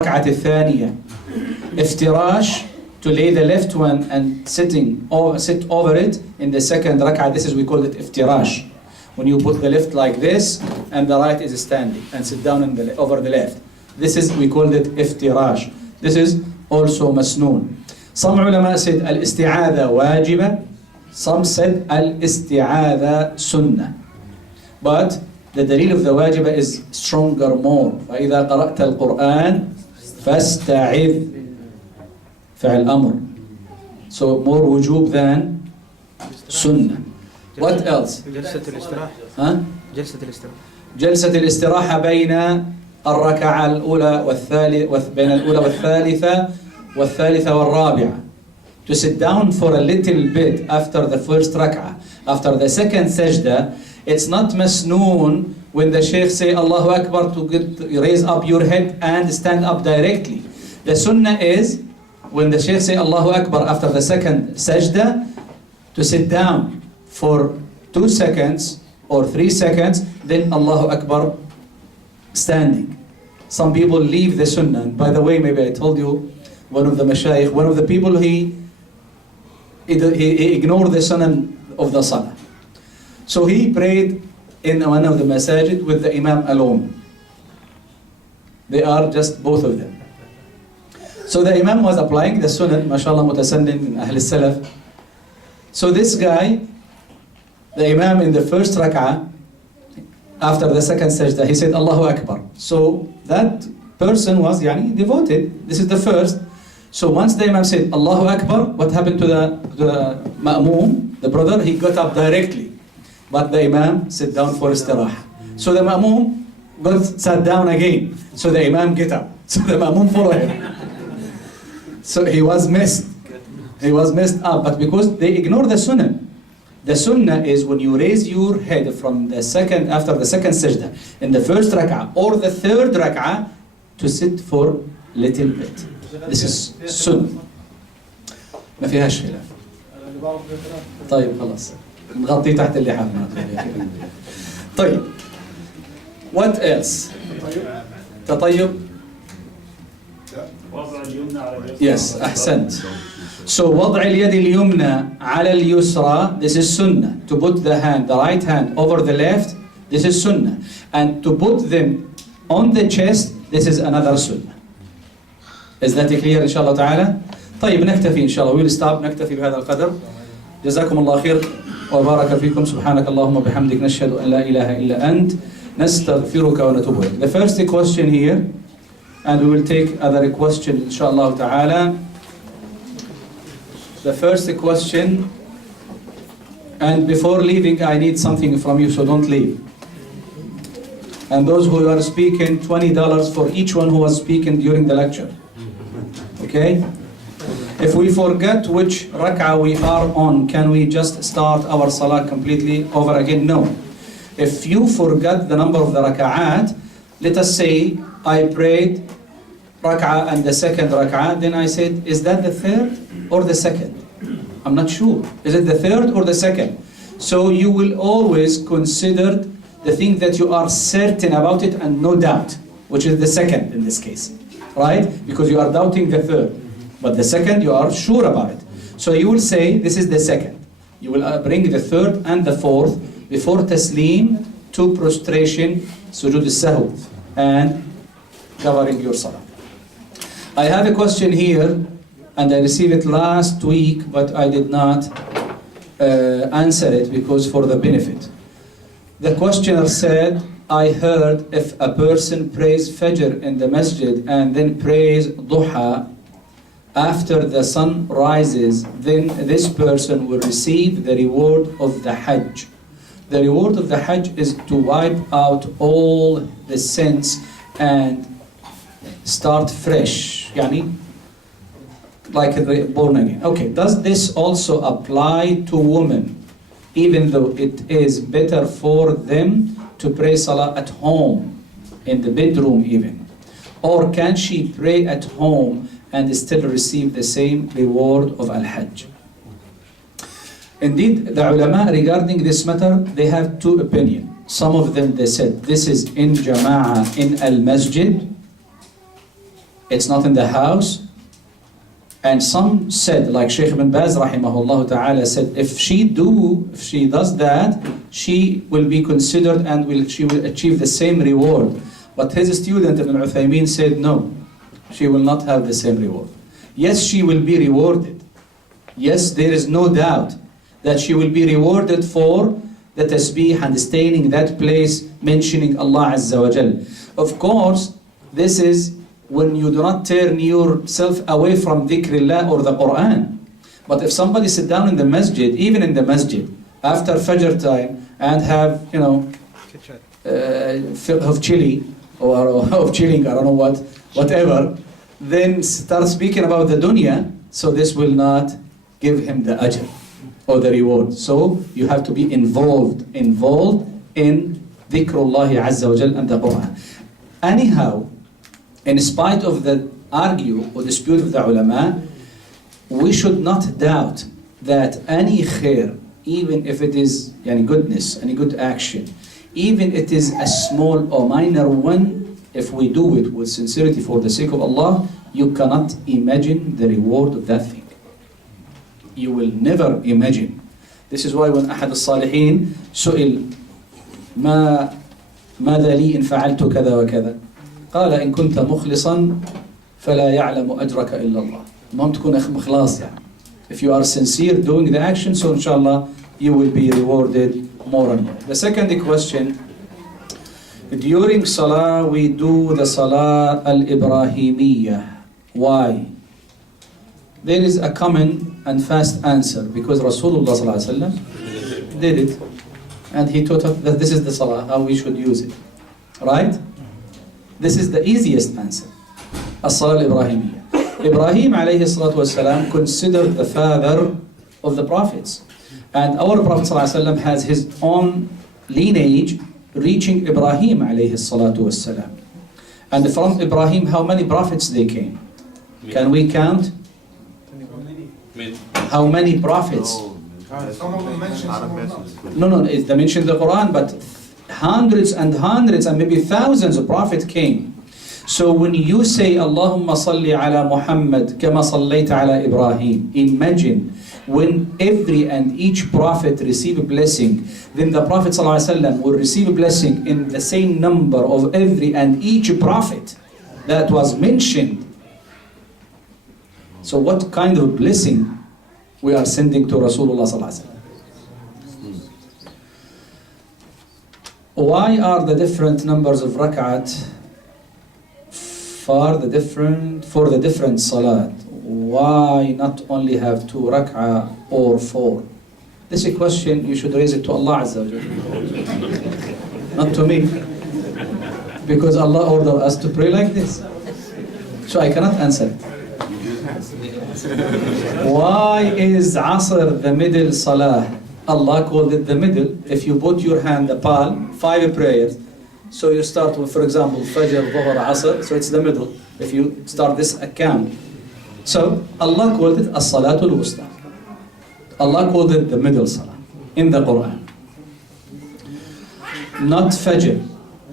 الركعة الثانية افتراsh, to lay the left one and sit over it in the second rak'ah. This is, we call it iftirash. When you put the left like this and the right is standing and sit down over the left. This is, we call it iftirash. This is also masnoon. Some ulama said al-isti'adha wajiba. Some said al-isti'adha sunnah. But the dalil of the wajiba is stronger more. فَإِذَا قَرَأْتَ الْقُرْآنِ فَاسْتَعِذْ فعل أمر. So more wujub than sunnah. What else? جلسة الاستراحة. ها؟ جلسة الاستراحة. جلسة الاستراحة بين الركعة الأولى بين الأولى والثالثة والرابعة. To sit down for a little bit after the first rak'ah, after the second sajda. It's not masnoon when the sheikh say Allahu Akbar to raise up your head and stand up directly. The sunnah is when the sheikh say Allahu Akbar after the second sajda to sit down for 2 seconds or 3 seconds, then Allahu Akbar standing. Some people leave the sunnah. And by the way, maybe I told you, one of the mashayikh, one of the people, he ignored the sunnah of the salah. So he prayed in one of the masajid with the imam alone. They are just both of them. So the imam was applying the sunnah, mashallah mutasannin min ahl salaf. So this guy, the imam in the first rak'ah, after the second sajda, he said Allahu Akbar. So that person was devoted. This is the first. So once the imam said Allahu Akbar, what happened to the ma'moom, the brother? He got up directly. But the imam sat down for istirah. So the ma'moom sat down again. So the imam get up. So the ma'moom followed him. So he was messed. He was messed up. But because they ignore the sunnah. The sunnah is when you raise your head from the second, after the second sajda, in the first rak'ah or the third rak'ah, to sit for little bit. This is sunnah. ما فيهاش خلاف. طيب خلاص. نغطي تحت اللحاف. طيب. What else? تطيب. Yes, أحسنت. So وضع اليد اليمنى على اليسرى, this is sunnah. To put the right hand over the left, this is sunnah. And to put them on the chest, this is another sunnah. Is that clear إن شاء الله تعالى؟ طيب نكتفي إن شاء الله. We'll stop. نكتفي بهذا القدر. جزاكم الله خير وبارك فيكم. سبحانك اللهم وبحمدك نشهد أن لا إله إلا أنت نستغفرك ونتوب إليك. The first question here, and we will take other questions إن شاء الله تعالى. The first question, and before leaving I need something from you, so don't leave. And those who are speaking, $20 for each one who was speaking during the lecture. Okay? If we forget which rak'ah we are on, can we just start our salah completely over again? No. If you forgot the number of the rak'at, let us say I prayed rak'ah and the second rak'ah, then I said, is that the third or the second? I'm not sure. Is it the third or the second? So you will always consider the thing that you are certain about it and no doubt, which is the second in this case, right? Because you are doubting the third, but the second you are sure about it. So you will say this is the second. You will bring the third and the fourth before taslim to prostration, sujood al-sahw, and covering your salah. I have a question here, and I received it last week, but I did not answer it because for the benefit. The questioner said, I heard if a person prays Fajr in the masjid and then prays Duha after the sun rises, then this person will receive the reward of the Hajj. The reward of the Hajj is to wipe out all the sins and start fresh, like born again. Okay, does this also apply to women? Even though it is better for them to pray salah at home, in the bedroom even. Or can she pray at home and still receive the same reward of Al-Hajj? Indeed, the ulama regarding this matter, they have two opinions. Some of them, they said, this is in jama'ah in al-masjid, it's not in the house. And some said, like Shaykh ibn Baz rahimahullah ta'ala said, if she does that, she will be considered and she will achieve the same reward. But his student Ibn Uthaymeen said, no, she will not have the same reward. Yes, she will be rewarded. Yes, there is no doubt that she will be rewarded for the tasbih and staying in that place, mentioning Allah Azza wa Jal. Of course, this is when you do not turn yourself away from dhikrillah or the Quran. But if somebody sit down in the masjid, even in the masjid, after Fajr time, and have, of chili, or of chilling, I don't know whatever, then start speaking about the dunya, so this will not give him the ajr or the reward. So you have to be involved in dhikrullah Azza wa Jal and the Quran. Anyhow, in spite of the argue or dispute of the ulama, we should not doubt that any khair, even if it is any goodness, any good action, even it is a small or minor one, if we do it with sincerity for the sake of Allah, you cannot imagine the reward of that thing. You will never imagine. This is why when أحد الصالحين سئل ماذا لي إن فعلت كذا وكذا قال إن كنت مخلصا فلا يعلم أجرك إلا الله. المهم تكون مخلاص يعني. If you are sincere doing the action, so inshallah you will be rewarded more and more. The second question, during Salah we do the Salah al-Ibrahimiyya. Why? There is a common and fast answer, because Rasulullah sallallahu alaihi wasallam did it, and he taught us that this is the Salah, how we should use it. Right? This is the easiest answer. As-Salah al-Ibrahimiyya. Ibrahim alayhi salatu wasalam considered the father of the prophets. And our Prophet sallallahu alaihi wasallam has his own lineage reaching Ibrahim alayhi salatu wasalam. And from Ibrahim, how many prophets they came? Can we count? How many prophets? Some of them mentioned, some of them No, they mentioned the Quran, but hundreds and hundreds and maybe thousands of prophets came. So when you say Allahumma salli ala Muhammad kama sallayta ala Ibrahim, imagine when every and each prophet receive a blessing, then the Prophet ﷺ will receive a blessing in the same number of every and each prophet that was mentioned. So what kind of blessing we are sending to Rasulullah ﷺ? Why are the different numbers of rak'at for the different salat? Why not only have 2 rak'ah or 4? This is a question you should raise it to Allah Azza wa Jalla, not to me, because Allah ordered us to pray like this. So I cannot answer. Why is Asr the middle salah? Allah called it the middle. If you put your hand, the palm, 5 prayers. So you start with, for example, Fajr, Dhuhr, Asr, so it's the middle. If you start this account. So Allah called it as-salatul wusta. Allah called it the middle salah in the Quran. Not Fajr.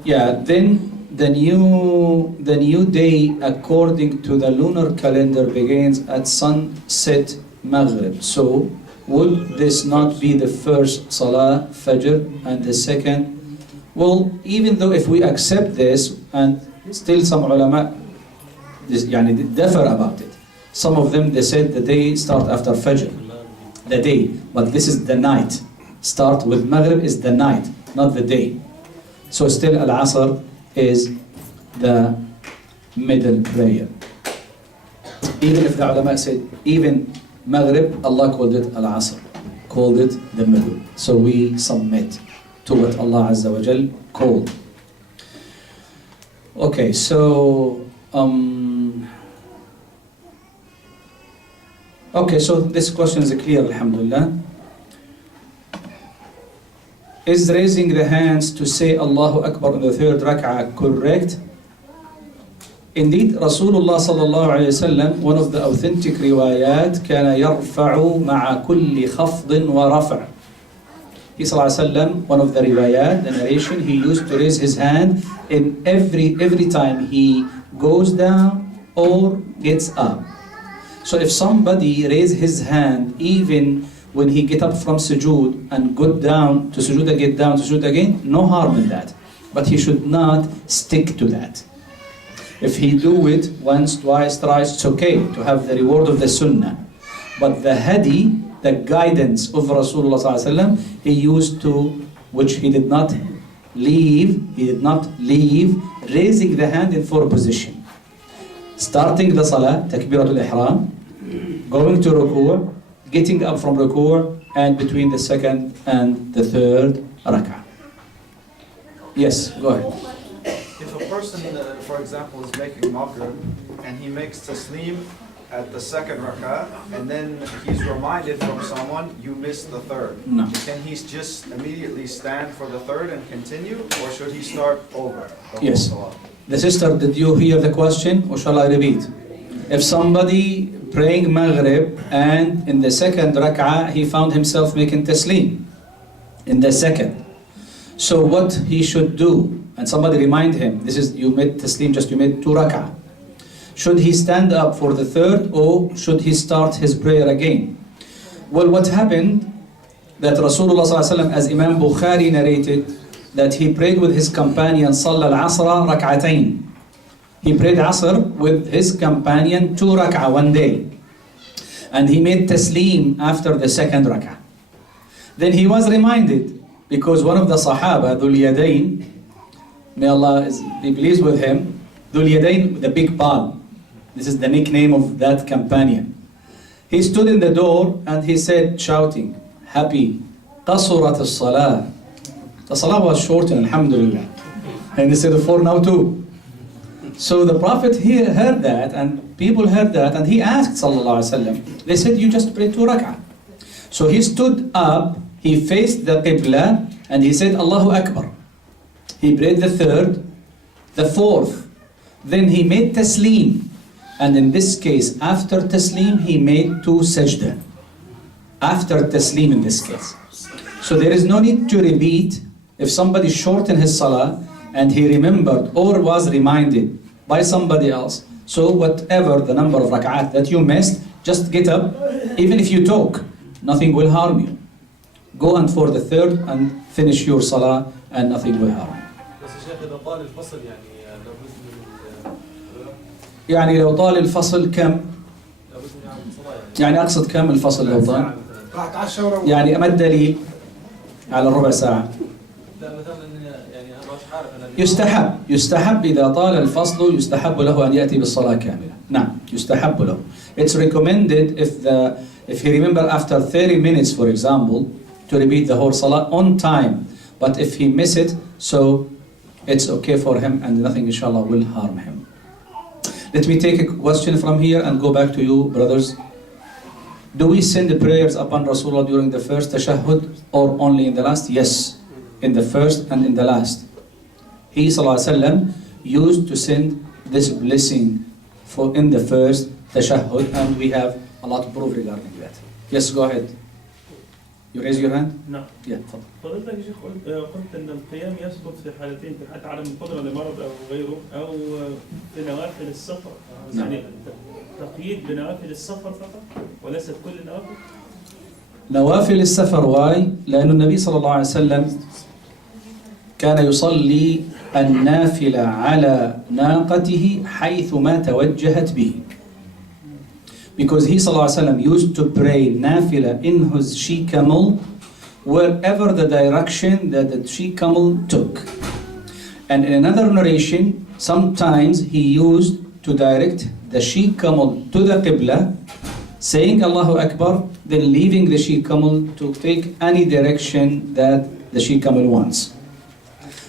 Yeah, then the new day according to the lunar calendar begins at sunset Maghrib. So would this not be the first Salah, Fajr, and the second? Well, even though if we accept this, and still some ulama differ about it. Some of them, they said the day start after Fajr, the day, but this is the night. Start with Maghrib is the night, not the day. So still Al-Asr is the middle prayer. Even if the ulama said, even Maghrib, Allah called it Al-Asr, called it the middle. So we submit to what Allah Azza wa Jal called. Okay, so this question is clear, alhamdulillah. Is raising the hands to say Allahu Akbar in the 3rd rak'ah correct? Indeed, Rasulullah sallallahu alayhi wasallam, one of the authentic riwayat, كان يرفع مع كل خفض ورفع. He sallallahu alayhi wasallam, one of the riwayat, the narration, he used to raise his hand in every time he goes down or gets up. So if somebody raise his hand even when he get up from sujood and go down to sujood and get down to sujood again, no harm in that. But he should not stick to that. If he do it once, twice, thrice, it's okay to have the reward of the sunnah. But the hadi, the guidance of Rasulullah ﷺ, he used to, which he did not leave, raising the hand in four position. Starting the salah, takbiratul ihram, going to ruku', getting up from ruku', and between the second and the third rak'ah. Yes, go ahead. If a person, for example, is making maghrib and he makes taslim at the second rak'ah and then he's reminded from someone, you missed the third. No. Can he just immediately stand for the third and continue, or should he start over the whole Yes. salah? The sister, did you hear the question, or shall I repeat? If somebody praying maghrib and in the second rak'ah he found himself making taslim in the second, so what he should do? And somebody remind him, this is, you made taslim, just you made 2 rak'ah. Should he stand up for the third, or should he start his prayer again? Well, what happened that Rasulullah ﷺ, as Imam Bukhari narrated, that he prayed with his companion صلى العصر ركعتين. He prayed Asr with his companion 2 rak'ah one day. And he made taslim after the second rak'ah. Then he was reminded, because one of the Sahaba, Dhul Yadayn, may Allah be pleased with him, Dhul Yadayn, the big palm. This is the nickname of that companion. He stood in the door and he said, shouting, happy, قصرت الصلاة. The salah was shortened, alhamdulillah. And he said, 4 now 2. So the Prophet heard that, and people heard that, and he asked sallallahu alaihi wasallam. They said, you just prayed 2 rak'ah. So he stood up, he faced the Qibla, and he said, Allahu Akbar. He prayed the third, the fourth. Then he made taslim. And in this case, after taslim, he made 2 sajda. After taslim in this case. So there is no need to repeat. If somebody shortened his salah and he remembered or was reminded by somebody else, so whatever the number of rak'at that you missed, just get up. Even if you talk, nothing will harm you. Go and for the third and finish your salah and nothing will harm you. بس يا شيخ إذا طال الفصل يعني لابد من يعني لو طال الفصل كم؟ لابد من إعادة الصلاة يعني أقصد كم الفصل لو طال؟ ساعة مثلاً. يعني ما الدليل على الربع ساعة؟ لا مثلا يعني أنا مش عارف أنا يستحب إذا طال الفصل يستحب له أن يأتي بالصلاة كاملة. نعم يستحب له. It's recommended if he remember after 30 minutes, for example, to repeat the whole salah on time. But if he miss it, so it's okay for him and nothing inshallah will harm him. Let me take a question from here and go back to you, brothers. Do we send the prayers upon Rasulullah during the first tashahhud or only in the last? Yes, in the first and in the last. He ﷺ used to send this blessing for in the first tashahhud, and we have a lot of proof regarding that. Yes, go ahead. You raise your hand? نعم. Yeah, تفضل. فضلتك يا شيخ قلت ان القيام يسقط في حالتين، في حالة عدم القدرة لمرض او غيره، او في نوافل السفر. نعم. يعني تقييد بنوافل السفر فقط وليست كل النوافل. نوافل السفر واي؟ لأن النبي صلى الله عليه وسلم كان يصلي النافلة على ناقته حيثما توجهت به. Because he ﷺ used to pray nafila in his she-camel wherever the direction that the she-camel took. And in another narration, sometimes he used to direct the she-camel to the Qibla, saying Allahu Akbar, then leaving the she-camel to take any direction that the she-camel wants.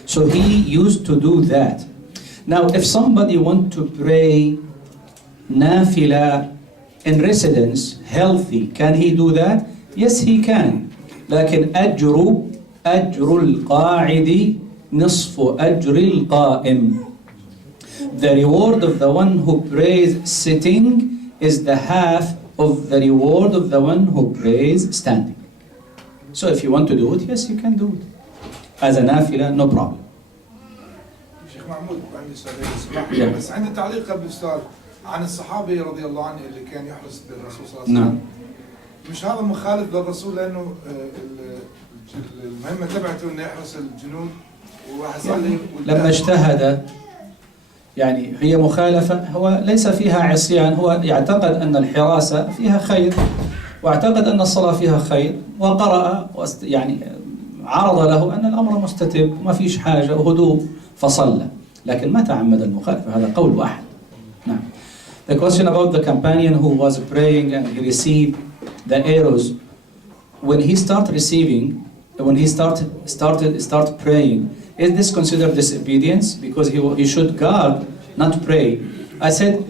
So he used to do that. Now, if somebody wants to pray nafila in residence, healthy, can he do that? Yes, he can. لكن أجر القاعد نصف أجر القائم. The reward of the one who prays sitting is the half of the reward of the one who prays standing. So if you want to do it, yes, you can do it. As a nafila, no problem. شيخ محمود عندي سؤال بس عندي تعليق قبل السؤال عن الصحابي رضي الله عنه اللي كان يحرس بالرسول صلى الله عليه نعم. وسلم. مش هذا مخالف للرسول لأنه المهمة تبعته إنه يحرس الجنود وراح يصلي لما اجتهد يعني هي مخالفة، هو ليس فيها عصيان، هو يعتقد أن الحراسة فيها خير واعتقد أن الصلاة فيها خير وقرأ يعني عرض له أن الأمر مستتب وما فيش حاجة وهدوء فصلى، لكن ما تعمد المخالفة. هذا قول واحد. نعم. The question about the companion who was praying and he received the arrows, when he started praying, is this considered disobedience? Because he should guard, not pray. I said,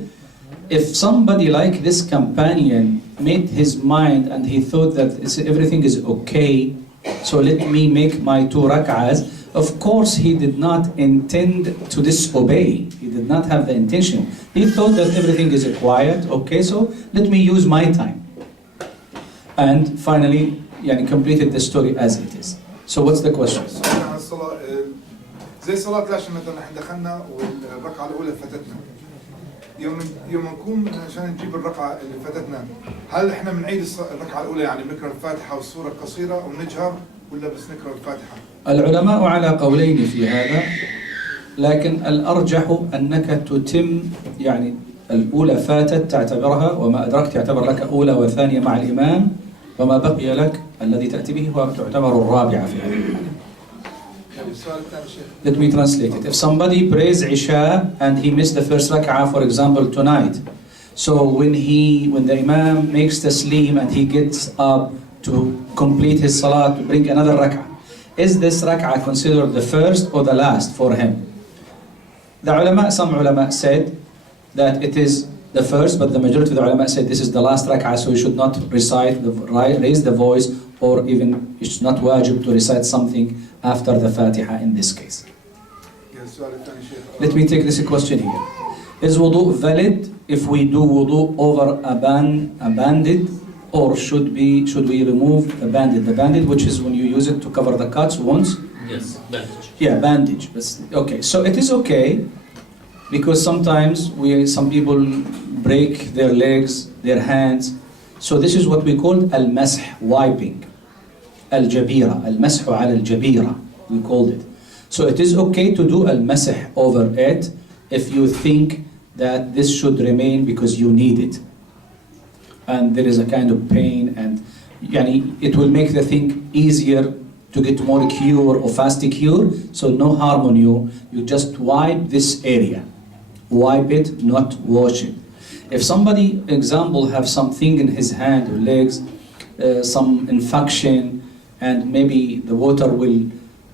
if somebody like this companion made his mind and he thought that everything is okay, so let me make my 2 rak'ahs, of course he did not intend to disobey. He did not have the intention. He thought that everything is quiet, okay, so let me use my time. And finally, completed the story as it is. So what's the question? زي صلاة العشاء مثلا احنا دخلنا والركعة الأولى فاتتنا. يوم نكون عشان نجيب الركعة اللي فاتتنا، هل احنا بنعيد الركعة الأولى يعني بنقرأ الفاتحة والسورة القصيرة ونجهر ولا بس نقرأ الفاتحة؟ العلماء على قولين في هذا، لكن الأرجح أنك تتم يعني الأولى فاتت تعتبرها وما أدركت يعتبر لك أولى وثانية مع الإمام، وما بقي لك الذي تأتي به هو تعتبر الرابعة في هذه الحالة. Let me translate it. If somebody prays Isha and he missed the first rak'ah, for example, tonight, so when the Imam makes taslim and he gets up to complete his salah to bring another rak'ah, is this rak'ah considered the first or the last for him? Some ulama said that it is the first, but the majority of the ulama said this is the last rak'ah, so you should not raise the voice, or even it's not wajib to recite something after the Fatiha in this case. Let me take this question here. Is wudu valid if we do wudu over a bandage, or should we remove the bandage? The bandage, which is when you use it to cover the cuts once? Yes, bandage. Yeah, bandage. Okay, so it is okay, because sometimes some people break their legs, their hands. So this is what we call al-masah, wiping. Al-jabira, al-mashu ala al-jabira, we called it. So it is okay to do al-masah over it if you think that this should remain because you need it. And there is a kind of pain, and it will make the thing easier to get more cure or fast cure, so no harm on you. You just wipe this area. Wipe it, not wash it. If somebody, example, have something in his hand or legs, some infection, and maybe the water will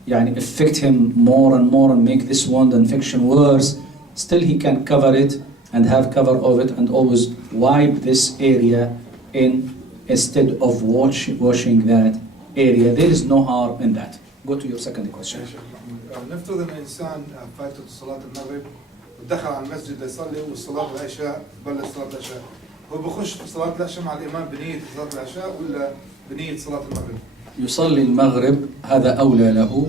affect him more and more and make this wound infection worse, still he can cover it and have cover of it and always wipe this area instead of washing that area. There is no harm in that. Go to your second question. نفترض ان الانسان فاتت صلاة المغرب ودخل على المسجد ليصلي والصلاة العشاء بلش صلاة العشاء، هو بخش صلاة العشاء مع الإمام بنية صلاة العشاء ولا بنية صلاة المغرب؟ يصلي المغرب، هذا أولى له،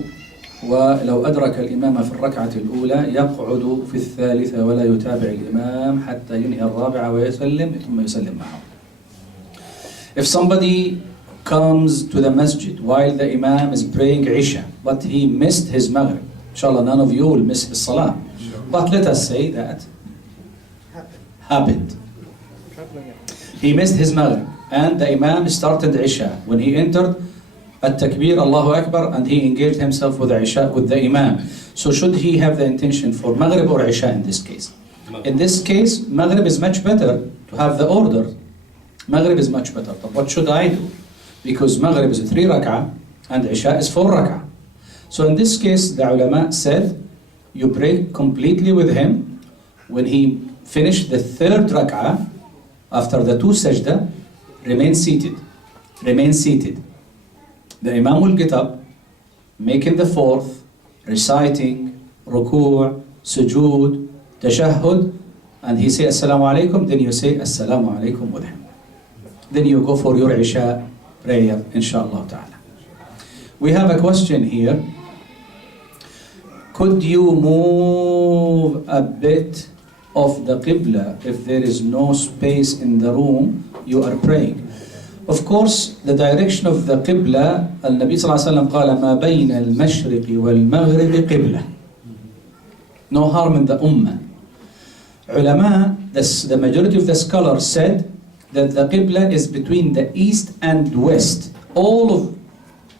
ولو أدرك الإمام في الركعة الأولى يقعد في الثالثة ولا يتابع الإمام حتى ينهي الرابعة ويسلم ثم يسلم معه. If somebody comes to the masjid while the Imam is praying Isha, but he missed his Maghrib, inshallah none of you will miss his Salah, but let us say that happened. He missed his Maghrib and the Imam started Isha. When he entered at-takbir, Allahu Akbar, and he engaged himself with the Isha, with the Imam. So should he have the intention for Maghrib or Isha in this case? In this case, Maghrib is much better to have the order. Maghrib is much better. But what should I do? Because Maghrib is 3 rak'ah and Isha is 4 rak'ah. So in this case, the ulama said, you pray completely with him. When he finished the 3rd rak'ah, after the 2 sajda, remain seated. Remain seated. The Imam will get up, making the 4th, reciting, ruku', sujood, tashahhud, and he say Assalamu alaikum, then you say Assalamu alaikum with him. Then you go for your Isha prayer, inshallah ta'ala. We have a question here. Could you move a bit of the Qibla, if there is no space in the room, you are praying. Of course, the direction of the Qibla, Al-Nabi sallallahu alayhi wa sallam قال ما بين المشرق والمغرب قبلة. No harm in the ummah. Ulama, the majority of the scholars said that the Qibla is between the east and west. All of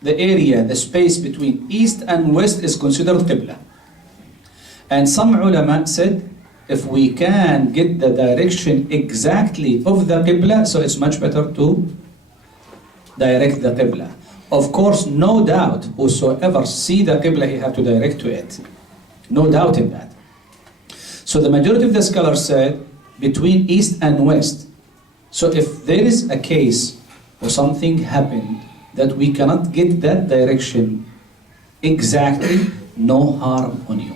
the area, the space between east and west is considered Qibla. And some ulama said, if we can get the direction exactly of the Qibla, so it's much better to direct the Qibla. Of course, no doubt, whosoever see the Qibla, he have to direct to it. No doubt in that. So the majority of the scholars said, between east and west. So if there is a case or something happened that we cannot get that direction exactly, no harm on you.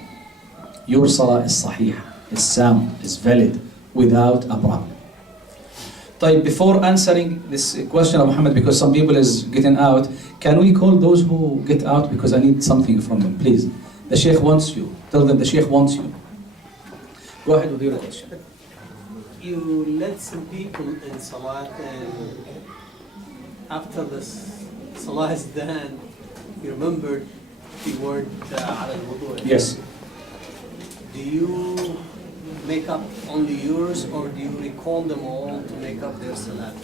Your salah is sahih, is sound, is valid, without a problem. طيب, before answering this question of Muhammad, because some people is getting out, can we call those who get out, because I need something from them, please. The Sheikh wants you. Tell them the Sheikh wants you. Go ahead with your question. You led some people in Salat, and after the Salah is done, you remembered the word على الوضوء. Yes. Do you make up only yours, or do you recall them all to make up their Salat?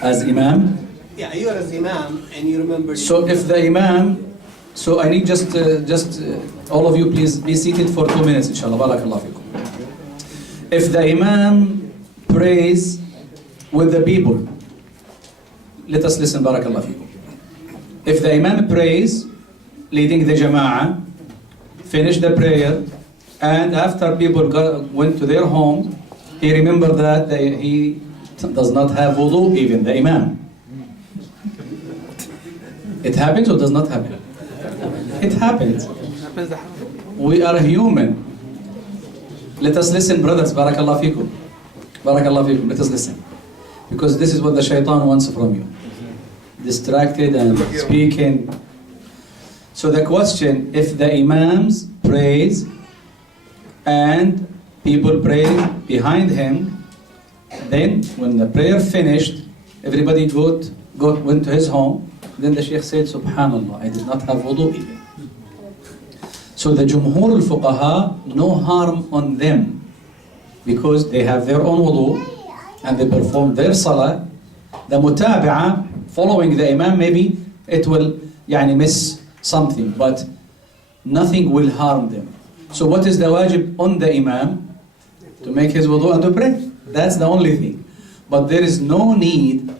As Imam? Yeah, you are as Imam, and you remember. So if the Imam, so I need just all of you please be seated for 2 minutes, inshallah. Barakallah fikum. If the Imam prays with the people, let us listen, barakallah fikum. If the Imam prays, leading the Jama'ah, finish the prayer, and after people went to their home, he remembered that he does not have wudu, even the Imam. It happens or does not happen? It happens. We are human. Let us listen, brothers. Barakallah fikum. Barakallah fikum. Let us listen. Because this is what the shaitan wants from you. Distracted and speaking. So the question, if the imams prays and people pray behind him, then when the prayer finished, everybody went to his home, then the Shaykh said, Subhanallah, I did not have wudu even. So the Jumhur al-Fuqaha, no harm on them, because they have their own wudu and they perform their salah. The mutabi'ah, following the imam, maybe it will miss something, but nothing will harm them. So what is the wajib on the imam? To make his wudu and to pray. That's the only thing. But there is no need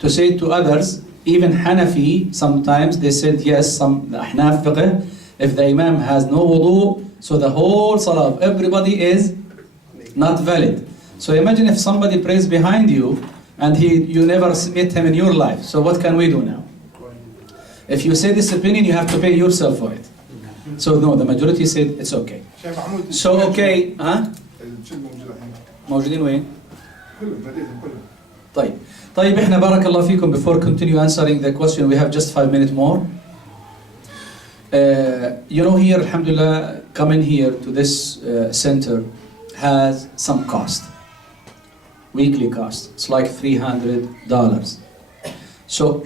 to say to others, even Hanafi, sometimes they said yes, the Ahnaf fiqh, if the imam has no wudu, so the whole salah of everybody is not valid. So imagine if somebody prays behind you and you never met him in your life. So what can we do now? If you say this opinion, you have to pay yourself for it. So no, the majority said it's okay. So okay, ها؟ موجودين وين؟ طيب احنا بارك الله فيكم. Before continue answering the question, we have just 5 minutes more. Here, alhamdulillah, coming here to this center has some cost. Weekly cost. It's like $300. So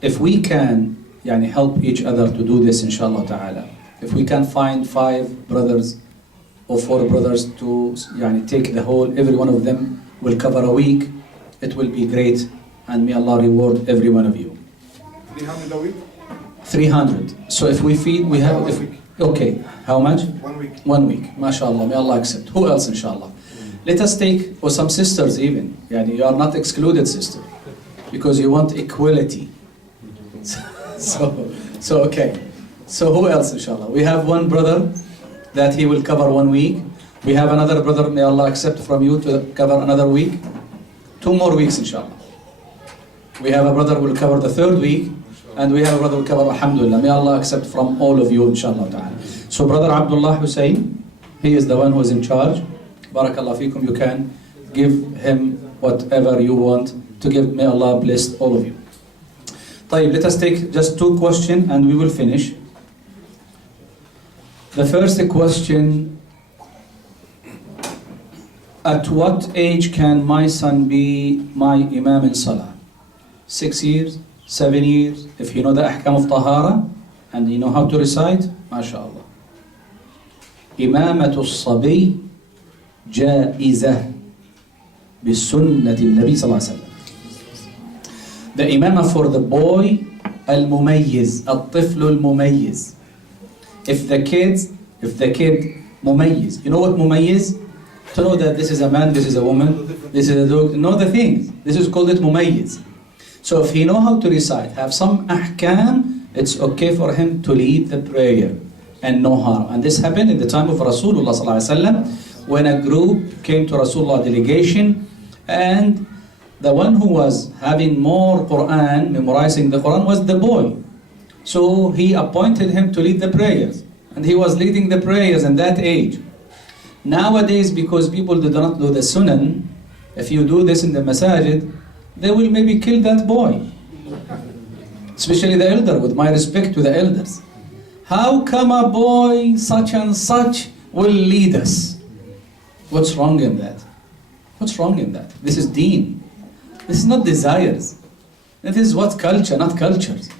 if we can help each other to do this, inshallah ta'ala, if we can find 5 brothers or 4 brothers to take the whole, every one of them will cover a week, it will be great, and may Allah reward every one of you. 300 a week? 300. So if we feed, we have, okay, how much? 1 week. 1 week, mashallah, may Allah accept. Who else, inshallah? Let us take, or some sisters even, you are not excluded, sister, because you want equality. So okay. So who else, inshallah? We have one brother that he will cover 1 week. We have another brother, may Allah accept from you, to cover another week. 2 more weeks, inshallah. We have a brother who will cover the 3rd week, and we have a brother who will cover, alhamdulillah. May Allah accept from all of you, inshallah ta'ala. So brother Abdullah Hussein, he is the one who is in charge. Barakallah fikum, you can give him whatever you want to give. May Allah bless all of you. طيب, let us take just 2 questions and we will finish. The first question At what age can my son be my imam in salah? 6 years, 7 years, if you know the ahkam of tahara and you know how to recite, mashallah. إمامة الصبي جائزة بسنة النبي صلى الله عليه وسلم. The imamah for the boy المميز, الطفل المميز. If the kid مميز, you know what مميز? To know that this is a man, this is a woman, this is a dog, know the things. This is called it مميز. So if he know how to recite, have some ahkam, it's okay for him to lead the prayer and no harm. And this happened in the time of Rasulullah sallallahu alaihi wasallam, when a group came to Rasulullah delegation, and the one who was having more Quran, memorizing the Quran, was the boy. So he appointed him to lead the prayers, and he was leading the prayers in that age. Nowadays, because people do not do the sunan, if you do this in the masajid, they will maybe kill that boy. Especially the elder, with my respect to the elders. How come a boy such and such will lead us? What's wrong in that? What's wrong in that? This is deen. This is not desires. It is what culture, not cultures.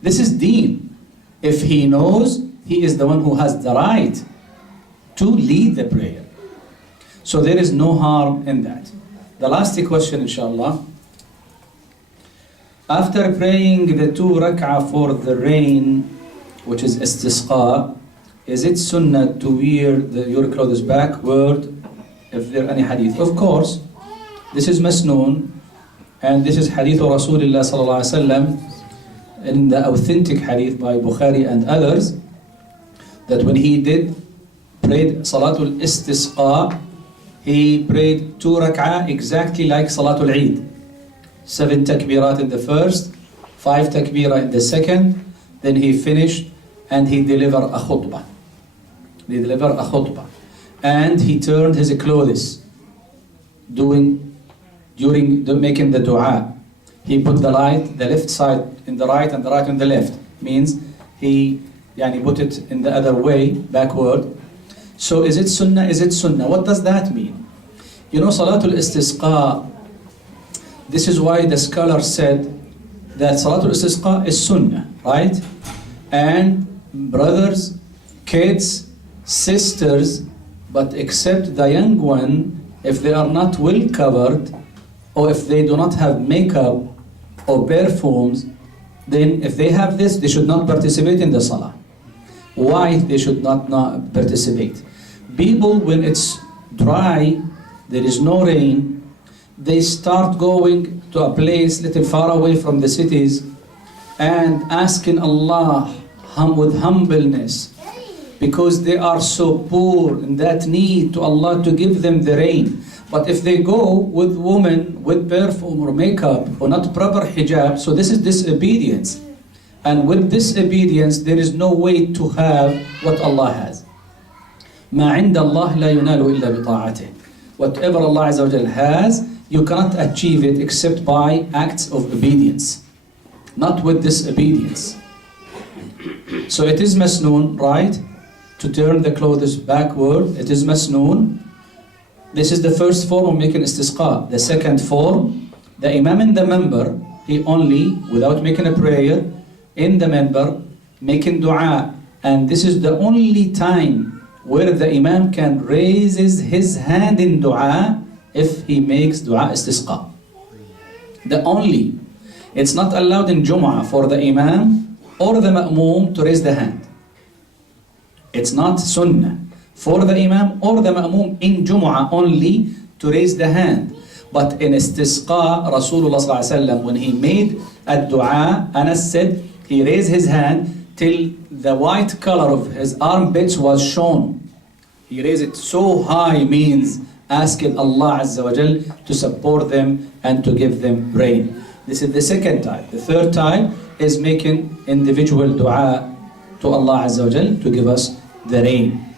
This is deen. If he knows, he is the one who has the right to lead the prayer. So there is no harm in that. The last question, inshallah. After praying the 2 rak'ah for the rain, which is istisqa, is it sunnah to wear your clothes backward if there are any hadith? Of course, this is masnoon, and this is hadith of Rasulullah sallallahu alaihi wasallam in the authentic hadith by Bukhari and others, that when he prayed Salatul Istisqa, he prayed 2 rak'ah exactly like Salatul Eid. 7 takbirat in the first, 5 takbirat in the second, then he finished and he delivered a khutbah. And he turned his clothes during making the dua. He put the left side in the right and the right in the left. Means he put it in the other way, backward. So is it sunnah? Is it sunnah? What does that mean? You know, Salatul Istisqa, this is why the scholar said that Salatul Istisqa is sunnah, right? And brothers, kids, sisters, but except the young one, if they are not well covered, or if they do not have makeup or perfumes, then if they have this, they should not participate in the salah. Why they should not participate? People, when it's dry, there is no rain, they start going to a place little far away from the cities and asking Allah with humbleness, because they are so poor in that need to Allah to give them the rain. But if they go with women with perfume or makeup or not proper hijab, so this is disobedience. And with disobedience, there is no way to have what Allah has. ما عند الله لا ينال إلا بطاعته. Whatever Allah Azza wa Jal has, you cannot achieve it except by acts of obedience, not with disobedience. So it is masnoon, right? To turn the clothes backward, it is masnoon. This is the first form of making istisqa. The second form, the imam in the member, he only, without making a prayer, in the member, making dua. And this is the only time where the imam can raise his hand in dua if he makes dua istisqa. The only. It's not allowed in Jum'ah for the imam or the ma'moom to raise the hand. It's not sunnah for the imam or the ma'moom in Jum'ah only to raise the hand. But in istisqa, Rasulullah sallallahu alaihi wasallam, when he made a dua, Anas said, he raised his hand till the white color of his armpits was shown. He raised it so high, means asking Allah Azza wa Jal to support them and to give them rain. This is the second type. The third type is making individual dua to Allah Azza wa Jal to give us the rain.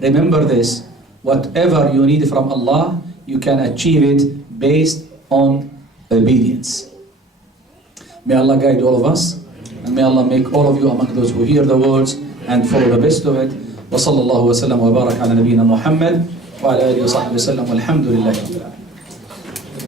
Remember this, whatever you need from Allah, you can achieve it based on obedience. May Allah guide all of us, and may Allah make all of you among those who hear the words and follow the best of it. وصلى الله وسلم وبارك على نبينا محمد وعلى آله وصحبه وسلم والحمد لله رب العالمين.